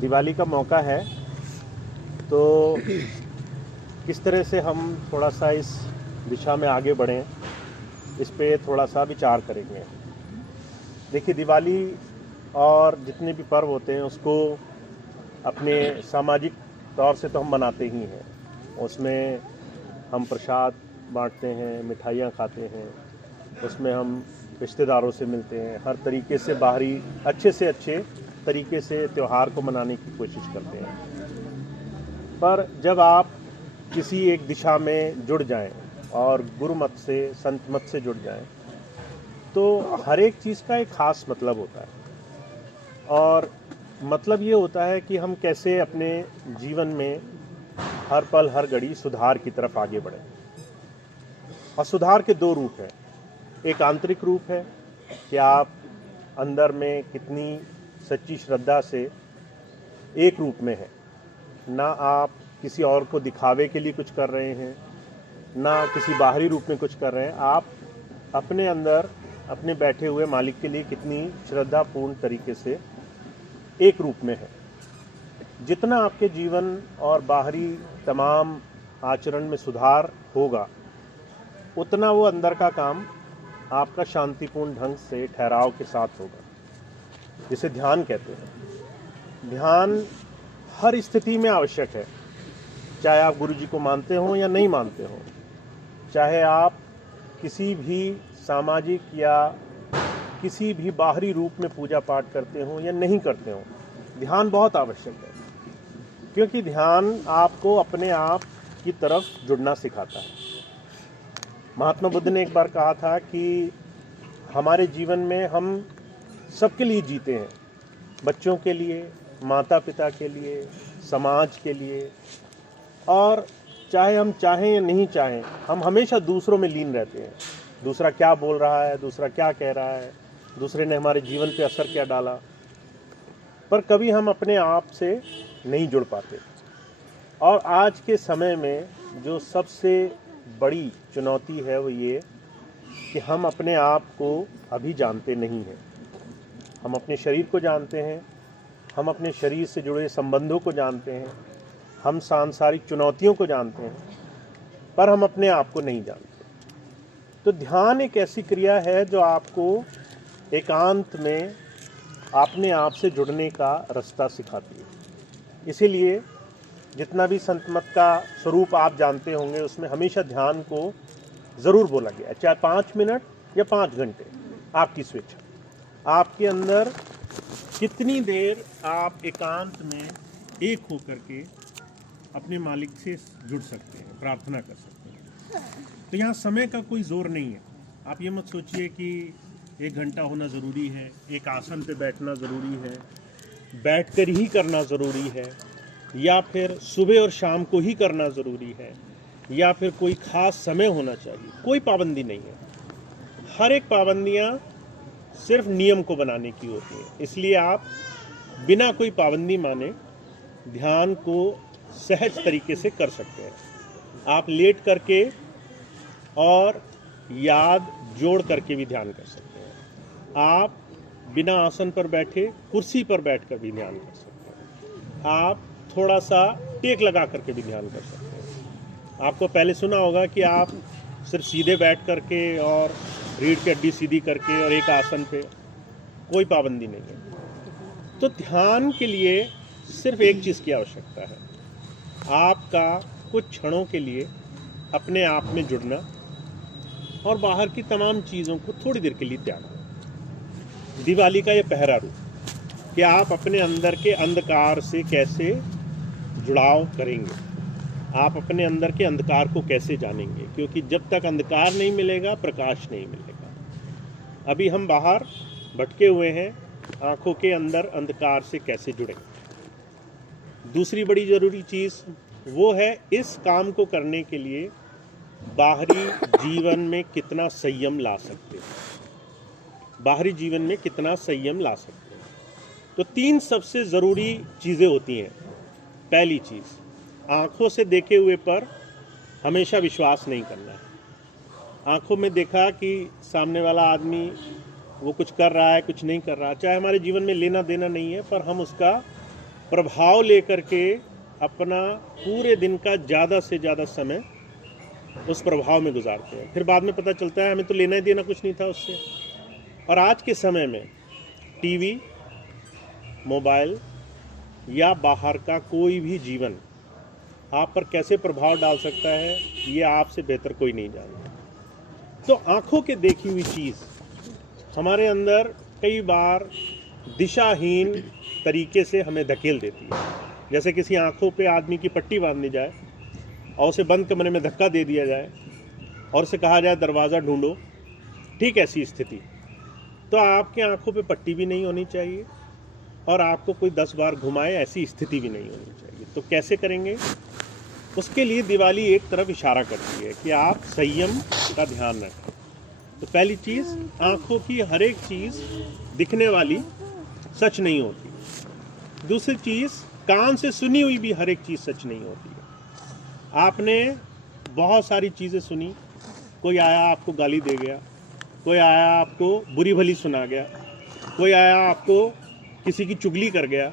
दिवाली का मौका है, तो किस तरह से हम थोड़ा सा इस दिशा में आगे बढ़ें, इस पे थोड़ा सा विचार करेंगे। देखिए, दिवाली और जितने भी पर्व होते हैं उसको अपने सामाजिक तौर से तो हम मनाते ही हैं। उसमें हम प्रसाद बांटते हैं, मिठाइयाँ खाते हैं, उसमें हम रिश्तेदारों से मिलते हैं, हर तरीके से बाहरी अच्छे से अच्छे तरीके से त्यौहार को मनाने की कोशिश करते हैं। पर जब आप किसी एक दिशा में जुड़ जाएं और गुरु मत से, संत मत से जुड़ जाएं, तो हर एक चीज़ का एक ख़ास मतलब होता है। और मतलब ये होता है कि हम कैसे अपने जीवन में हर पल हर घड़ी सुधार की तरफ आगे बढ़ें। और सुधार के दो रूप हैं। एक आंतरिक रूप है कि आप अंदर में कितनी सच्ची श्रद्धा से एक रूप में है, ना आप किसी और को दिखावे के लिए कुछ कर रहे हैं, ना किसी बाहरी रूप में कुछ कर रहे हैं। आप अपने अंदर अपने बैठे हुए मालिक के लिए कितनी श्रद्धापूर्ण तरीके से एक रूप में है। जितना आपके जीवन और बाहरी तमाम आचरण में सुधार होगा, उतना वो अंदर का काम आपका शांतिपूर्ण ढंग से ठहराव के साथ होगा, जिसे ध्यान कहते हैं। ध्यान हर स्थिति में आवश्यक है, चाहे आप गुरु जी को मानते हो या नहीं मानते हो, चाहे आप किसी भी सामाजिक या किसी भी बाहरी रूप में पूजा पाठ करते हो या नहीं करते हो, ध्यान बहुत आवश्यक है। क्योंकि ध्यान आपको अपने आप की तरफ जुड़ना सिखाता है। महात्मा बुद्ध ने एक बार कहा था कि हमारे जीवन में हम सबके लिए जीते हैं, बच्चों के लिए, माता पिता के लिए, समाज के लिए, और चाहे हम चाहें या नहीं चाहें, हम हमेशा दूसरों में लीन रहते हैं। दूसरा क्या बोल रहा है, दूसरा क्या कह रहा है, दूसरे ने हमारे जीवन पे असर क्या डाला, पर कभी हम अपने आप से नहीं जुड़ पाते। और आज के समय में जो सबसे बड़ी चुनौती है वो ये कि हम अपने आप को अभी जानते नहीं हैं। हम अपने शरीर को जानते हैं, हम अपने शरीर से जुड़े संबंधों को जानते हैं, हम सांसारिक चुनौतियों को जानते हैं, पर हम अपने आप को नहीं जानते। तो ध्यान एक ऐसी क्रिया है जो आपको एकांत में अपने आप से जुड़ने का रास्ता सिखाती है। इसीलिए जितना भी संत मत का स्वरूप आप जानते होंगे, उसमें हमेशा ध्यान को ज़रूर बोला गया है, चाहे 5 मिनट या 5 घंटे, आपकी स्वेच्छा। आपके अंदर कितनी देर आप एकांत में एक होकर के अपने मालिक से जुड़ सकते हैं, प्रार्थना कर सकते हैं। तो यहाँ समय का कोई जोर नहीं है। आप ये मत सोचिए कि 1 घंटा होना ज़रूरी है, एक आसन पे बैठना ज़रूरी है, बैठकर ही करना ज़रूरी है, या फिर सुबह और शाम को ही करना ज़रूरी है, या फिर कोई ख़ास समय होना चाहिए। कोई पाबंदी नहीं है। हर एक पाबंदियाँ सिर्फ नियम को बनाने की होती हैं। इसलिए आप बिना कोई पाबंदी माने ध्यान को सहज तरीके से कर सकते हैं। आप लेट करके और याद जोड़ करके भी ध्यान कर सकते हैं। आप बिना आसन पर बैठे कुर्सी पर बैठकर भी ध्यान कर सकते हैं। आप थोड़ा सा टेक लगा करके भी ध्यान कर सकते हैं। आपको पहले सुना होगा कि आप सिर्फ सीधे बैठ करके और रीढ़ की हड्डी सीधी करके और एक आसन पे, कोई पाबंदी नहीं है। तो ध्यान के लिए सिर्फ एक चीज़ की आवश्यकता है, आपका कुछ क्षणों के लिए अपने आप में जुड़ना और बाहर की तमाम चीज़ों को थोड़ी देर के लिए त्यागना। दिवाली का ये पहला रूप कि आप अपने अंदर के अंधकार से कैसे जुड़ाव करेंगे, आप अपने अंदर के अंधकार को कैसे जानेंगे। क्योंकि जब तक अंधकार नहीं मिलेगा, प्रकाश नहीं मिलेगा। अभी हम बाहर भटके हुए हैं, आंखों के अंदर अंधकार से कैसे जुड़ें। दूसरी बड़ी ज़रूरी चीज़ वो है, इस काम को करने के लिए बाहरी जीवन में कितना संयम ला सकते हैं, बाहरी जीवन में कितना संयम ला सकते हैं। तो 3 सबसे ज़रूरी चीज़ें होती हैं। पहली चीज़, आँखों से देखे हुए पर हमेशा विश्वास नहीं करना है। आँखों में देखा कि सामने वाला आदमी वो कुछ कर रहा है, कुछ नहीं कर रहा, चाहे हमारे जीवन में लेना देना नहीं है, पर हम उसका प्रभाव लेकर के अपना पूरे दिन का ज़्यादा से ज़्यादा समय उस प्रभाव में गुजारते हैं। फिर बाद में पता चलता है हमें तो लेना ही देना कुछ नहीं था उससे। और आज के समय में टीवी, मोबाइल या बाहर का कोई भी जीवन आप पर कैसे प्रभाव डाल सकता है, ये आपसे बेहतर कोई नहीं जानता। तो आंखों के देखी हुई चीज़ हमारे अंदर कई बार दिशाहीन तरीके से हमें धकेल देती है। जैसे किसी आंखों पे आदमी की पट्टी बांध दी जाए और उसे बंद कमरे में धक्का दे दिया जाए और उसे कहा जाए दरवाज़ा ढूंढो, ठीक ऐसी स्थिति। तो आपके आंखों पे पट्टी भी नहीं होनी चाहिए और आपको कोई 10 बार घुमाए ऐसी स्थिति भी नहीं होनी चाहिए। तो कैसे करेंगे? उसके लिए दिवाली एक तरफ इशारा करती है कि आप संयम का ध्यान रखें। तो पहली चीज़, आंखों की हर एक चीज़ दिखने वाली सच नहीं होती। दूसरी चीज़, कान से सुनी हुई भी हर एक चीज़ सच नहीं होती है। आपने बहुत सारी चीज़ें सुनी, कोई आया आपको गाली दे गया, कोई आया आपको बुरी भली सुना गया, कोई आया आपको किसी की चुगली कर गया,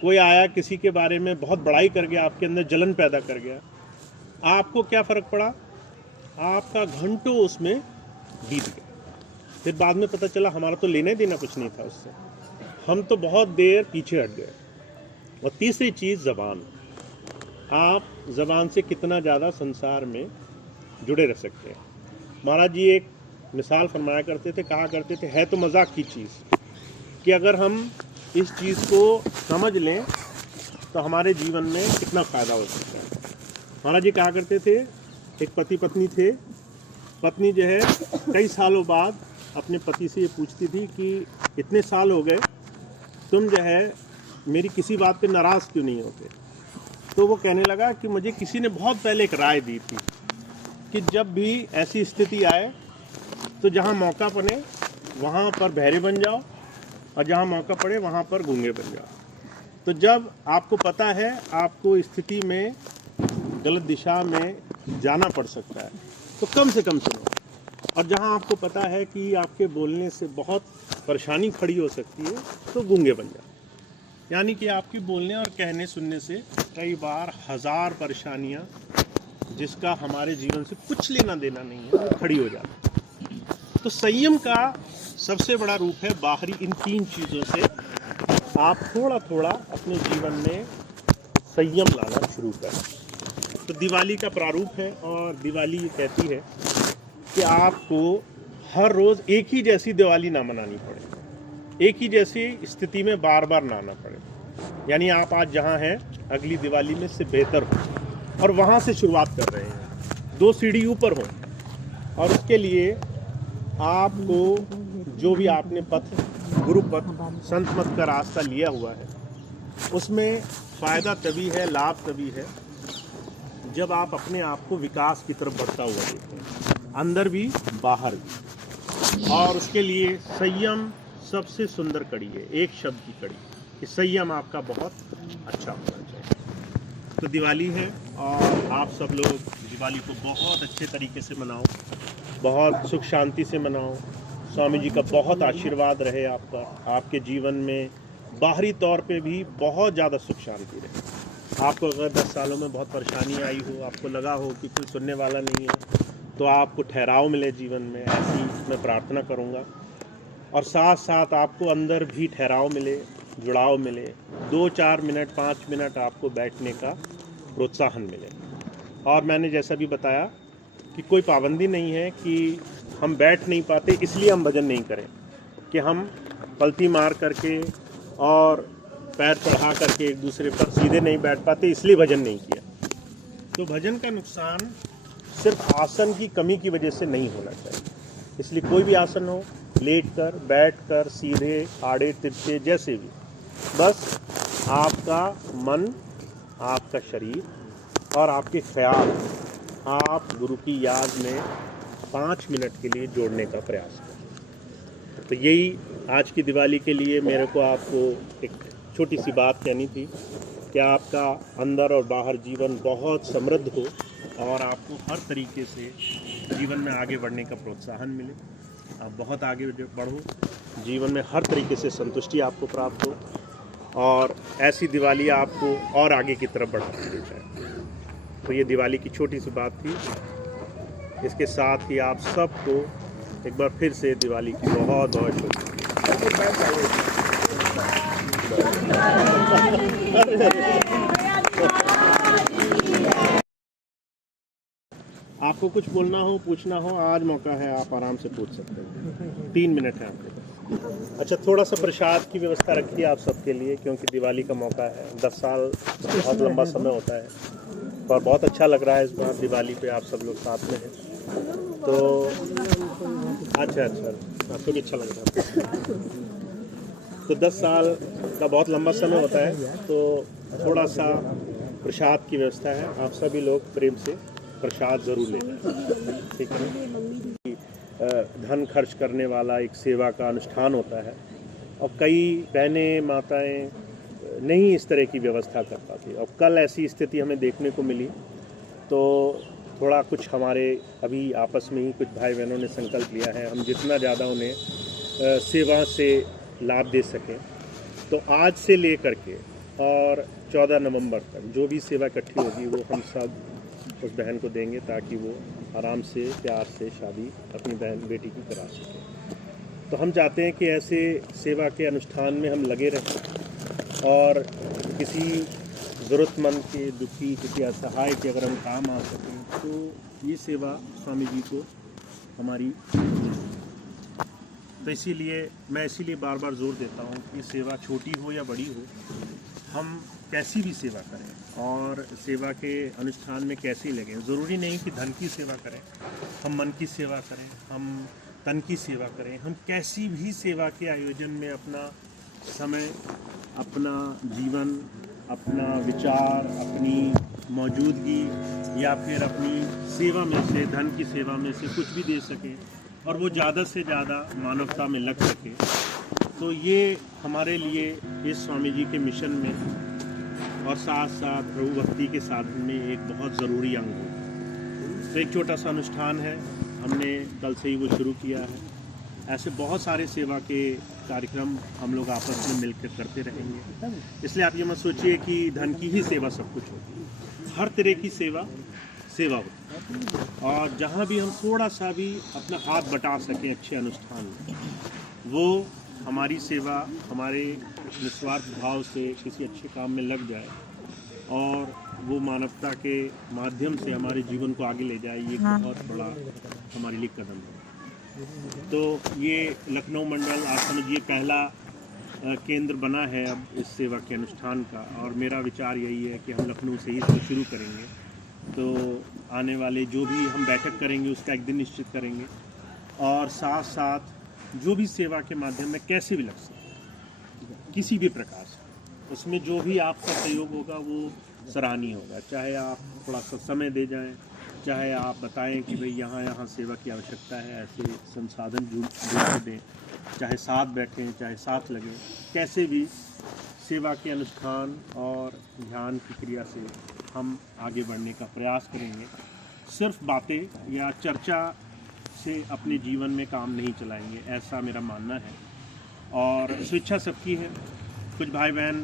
कोई आया किसी के बारे में बहुत बड़ाई कर गया, आपके अंदर जलन पैदा कर गया। आपको क्या फ़र्क पड़ा? आपका घंटों उसमें बीत गया। फिर बाद में पता चला हमारा तो लेने देना कुछ नहीं था उससे, हम तो बहुत देर पीछे हट गए। और तीसरी चीज़, ज़बान। आप ज़बान से कितना ज़्यादा संसार में जुड़े रह सकते हैं। महाराज जी एक मिसाल फरमाया करते थे, कहा करते थे, है तो मजाक की चीज़ कि अगर हम इस चीज़ को समझ लें तो हमारे जीवन में कितना फ़ायदा हो सकता है। महाराज जी कहा करते थे, एक पति पत्नी थे, पत्नी जो है कई सालों बाद अपने पति से ये पूछती थी कि इतने साल हो गए, तुम जो है मेरी किसी बात पे नाराज़ क्यों नहीं होते? तो वो कहने लगा कि मुझे किसी ने बहुत पहले एक राय दी थी कि जब भी ऐसी स्थिति आए तो जहाँ मौका पड़े वहाँ पर बहरे बन जाओ और जहाँ मौका पड़े वहाँ पर गूंगे बन जाओ। तो जब आपको पता है आपको स्थिति में गलत दिशा में जाना पड़ सकता है तो कम से कम सुनो, और जहाँ आपको पता है कि आपके बोलने से बहुत परेशानी खड़ी हो सकती है तो गूंगे बन जाओ। यानी कि आपके बोलने और कहने सुनने से कई बार 1000 परेशानियाँ जिसका हमारे जीवन से कुछ लेना देना नहीं है वो खड़ी हो जाती है। तो संयम का सबसे बड़ा रूप है बाहरी इन 3 चीज़ों से आप थोड़ा थोड़ा अपने जीवन में संयम लाना शुरू करें। तो दिवाली का प्रारूप है और दिवाली ये कहती है कि आपको हर रोज़ एक ही जैसी दिवाली ना मनानी पड़े, एक ही जैसी स्थिति में बार बार ना आना पड़े। यानी आप आज जहाँ हैं अगली दिवाली में से बेहतर हो और वहाँ से शुरुआत कर रहे हैं, 2 सीढ़ी ऊपर हो। और उसके लिए आपको जो भी आपने पथ, गुरु पथ, संत मत का रास्ता लिया हुआ है उसमें फ़ायदा तभी है, लाभ तभी है जब आप अपने आप को विकास की तरफ बढ़ता हुआ देखते हैं, अंदर भी बाहर भी। और उसके लिए संयम सबसे सुंदर कड़ी है, एक शब्द की कड़ी कि संयम आपका बहुत अच्छा होना चाहिए। तो दिवाली है और आप सब लोग दिवाली को बहुत अच्छे तरीके से मनाओ, बहुत सुख शांति से मनाओ। स्वामी जी का बहुत आशीर्वाद रहे आप पर, आपके जीवन में बाहरी तौर पे भी बहुत ज़्यादा सुख शांति रहे। आपको अगर 10 सालों में बहुत परेशानी आई हो, आपको लगा हो कि कोई सुनने वाला नहीं है, तो आपको ठहराव मिले जीवन में, ऐसी मैं प्रार्थना करूँगा। और साथ साथ आपको अंदर भी ठहराव मिले, जुड़ाव मिले, 2-4 मिनट 5 मिनट आपको बैठने का प्रोत्साहन मिले। और मैंने जैसा भी बताया कि कोई पाबंदी नहीं है कि हम बैठ नहीं पाते इसलिए हम भजन नहीं करें, कि हम पलती मार करके और पैर चढ़ा करके एक दूसरे पर सीधे नहीं बैठ पाते इसलिए भजन नहीं किया। तो भजन का नुकसान सिर्फ आसन की कमी की वजह से नहीं होना चाहिए। इसलिए कोई भी आसन हो, लेट कर, बैठ कर, सीधे, आड़े तिरछे, जैसे भी, बस आपका मन, आपका शरीर और आपके ख्याल आप गुरु की याद में 5 मिनट के लिए जोड़ने का प्रयास करें। तो यही आज की दिवाली के लिए मेरे को आपको एक छोटी सी बात कहनी थी कि आपका अंदर और बाहर जीवन बहुत समृद्ध हो और आपको हर तरीके से जीवन में आगे बढ़ने का प्रोत्साहन मिले, आप बहुत आगे बढ़ो, जीवन में हर तरीके से संतुष्टि आपको प्राप्त हो और ऐसी दिवाली आपको और आगे की तरफ बढ़ाती ले जाए। तो ये दिवाली की छोटी सी बात थी। इसके साथ ही आप सबको एक बार फिर से दिवाली की बहुत बहुत शुभकामनाएं। आपको कुछ बोलना हो, पूछना हो, आज मौका है, आप आराम से पूछ सकते हैं। 3 मिनट है आपके पास। अच्छा, थोड़ा सा प्रसाद की व्यवस्था रखिए आप सबके लिए, क्योंकि दिवाली का मौका है। 10 साल बहुत लंबा समय होता है, और बहुत अच्छा लग रहा है इस बार दिवाली पे आप सब लोग साथ में हैं। तो अच्छा, आपको भी अच्छा लग रहा है। तो 10 साल का बहुत लंबा समय होता है, तो थोड़ा सा प्रसाद की व्यवस्था है। आप सभी लोग प्रेम से प्रसाद ज़रूर ले जाएं, ठीक है। धन खर्च करने वाला एक सेवा का अनुष्ठान होता है, और कई बहनें माताएं नहीं इस तरह की व्यवस्था कर पाती। और कल ऐसी स्थिति हमें देखने को मिली, तो थोड़ा कुछ हमारे अभी आपस में ही कुछ भाई बहनों ने संकल्प लिया है, हम जितना ज़्यादा उन्हें सेवा से लाभ दे सकें। तो आज से ले कर के और 14 नवंबर तक जो भी सेवा इकट्ठी होगी वो हम सब उस बहन को देंगे, ताकि वो आराम से प्यार से शादी अपनी बहन बेटी की करा सके। तो हम चाहते हैं कि ऐसे सेवा के अनुष्ठान में हम लगे रहें, और किसी ज़रूरतमंद के, दुखी, किसी असहाय के अगर हम काम आ सकें, तो ये सेवा स्वामी जी को हमारी। तो इसीलिए मैं बार बार जोर देता हूँ कि सेवा छोटी हो या बड़ी हो, हम कैसी भी सेवा करें और सेवा के अनुष्ठान में कैसे लगें। ज़रूरी नहीं कि धन की सेवा करें, हम मन की सेवा करें, हम तन की सेवा करें, हम कैसी भी सेवा के आयोजन में अपना समय, अपना जीवन, अपना विचार, अपनी मौजूदगी या फिर अपनी सेवा में से, धन की सेवा में से कुछ भी दे सकें, और वो ज़्यादा से ज़्यादा मानवता में लग सके। तो ये हमारे लिए इस स्वामी जी के मिशन में और साथ साथ प्रभु भक्ति के साधन में एक बहुत ज़रूरी अंग हो। तो एक छोटा सा अनुष्ठान है, हमने कल से ही वो शुरू किया है। ऐसे बहुत सारे सेवा के कार्यक्रम हम लोग आपस में मिलकर करते रहेंगे। इसलिए आप ये मत सोचिए कि धन की ही सेवा सब कुछ होगी। हर तरह की सेवा होती है, और जहाँ भी हम थोड़ा सा भी अपना हाथ बटा सकें अच्छे अनुष्ठान में, वो हमारी सेवा हमारे निस्वार्थ भाव से किसी अच्छे काम में लग जाए, और वो मानवता के माध्यम से हमारे जीवन को आगे ले जाए, ये बहुत बड़ा हमारे लिए कदम है। तो ये लखनऊ मंडल आज समझिए पहला केंद्र बना है अब इस सेवा के अनुष्ठान का, और मेरा विचार यही है कि हम लखनऊ से ही इसको शुरू करेंगे। तो आने वाले जो भी हम बैठक करेंगे उसका एक दिन निश्चित करेंगे, और साथ साथ जो भी सेवा के माध्यम में कैसे भी लग सकते किसी भी प्रकार से, उसमें जो भी आपका सहयोग होगा वो सराहनीय होगा। चाहे आप थोड़ा सा समय दे जाएं, चाहे आप बताएं कि भाई यहाँ सेवा की आवश्यकता है, ऐसे संसाधन जुड़ दें, चाहे साथ बैठें, चाहे साथ लगें, कैसे भी सेवा के अनुष्ठान और ध्यान की क्रिया से हम आगे बढ़ने का प्रयास करेंगे। सिर्फ बातें या चर्चा से अपने जीवन में काम नहीं चलाएंगे, ऐसा मेरा मानना है। और स्वेच्छा सबकी है, कुछ भाई बहन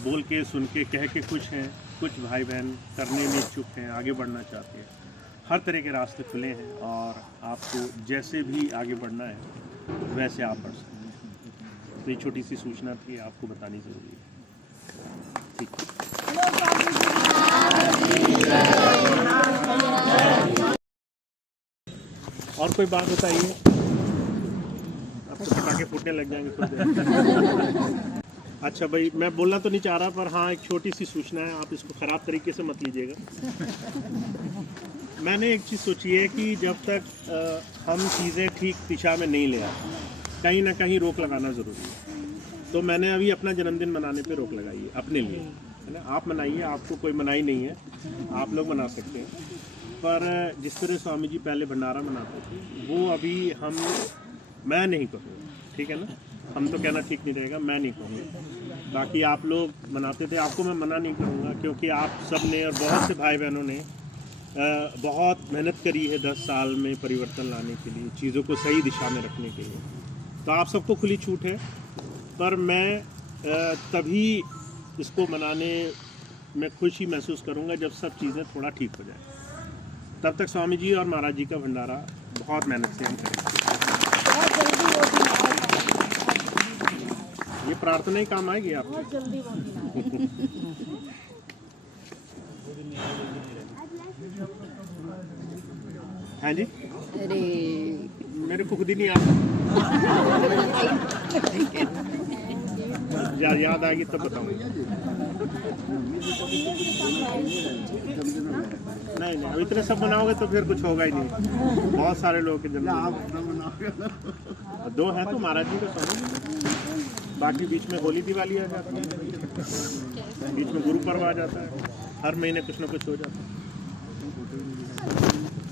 बोल के, सुन के, कह के खुश हैं, कुछ भाई बहन करने में इच्छुक हैं, आगे बढ़ना चाहते हैं। हर तरह के रास्ते खुले हैं, और आपको जैसे भी आगे बढ़ना है वैसे आप बढ़ सकते हैं। तो ये छोटी सी सूचना थी, आपको बतानी ज़रूरी है। ठीक और कोई बात बताइए, अब तो पटाखे फूटने लग जाएंगे खुद। अच्छा भाई, मैं बोलना तो नहीं चाह रहा, पर हाँ एक छोटी सी सूचना है, आप इसको ख़राब तरीके से मत लीजिएगा। मैंने एक चीज़ सोची है कि जब तक हम चीज़ें ठीक दिशा में नहीं ले आते, कहीं ना कहीं रोक लगाना ज़रूरी है। तो मैंने अभी अपना जन्मदिन मनाने पे रोक लगाई है अपने लिए, है ना। आप मनाइए, आपको कोई मनाही नहीं है, आप लोग मना सकते हैं। पर जिस तरह स्वामी जी पहले भंडारा मनाते थे, वो अभी मैं नहीं कहूँगा, ठीक है ना। हम तो कहना ठीक नहीं रहेगा, मैं नहीं कहूँगा। बाकी आप लोग मनाते थे, आपको मैं मना नहीं करूँगा, क्योंकि आप सब ने और बहुत से भाई बहनों ने बहुत मेहनत करी है 10 साल में परिवर्तन लाने के लिए, चीज़ों को सही दिशा में रखने के लिए। तो आप सबको खुली छूट है, पर मैं तभी इसको मनाने में खुशी महसूस करूँगा जब सब चीज़ें थोड़ा ठीक हो जाए। तब तक स्वामी जी और महाराज जी का भंडारा बहुत मेहनत से हम करेंगे। बहुत जल्दी वो दिन आएगा। ये प्रार्थना ही काम आएगी आपको। बहुत जल्दी वो दिन आएगा। हाँ जी, अरे मेरे को खुद ही नहीं आता। याद आएगी तब बताऊंगा। नहीं नहीं, अब इतने सब बनाओगे तो फिर कुछ होगा ही नहीं। बहुत सारे लोगों के जन्म, दो हैं तो महाराज जी का स्वामी, बाकी बीच में होली दिवाली आ जाती है, बीच में गुरु पर्व आ जाता है, हर महीने कुछ ना कुछ हो जाता है।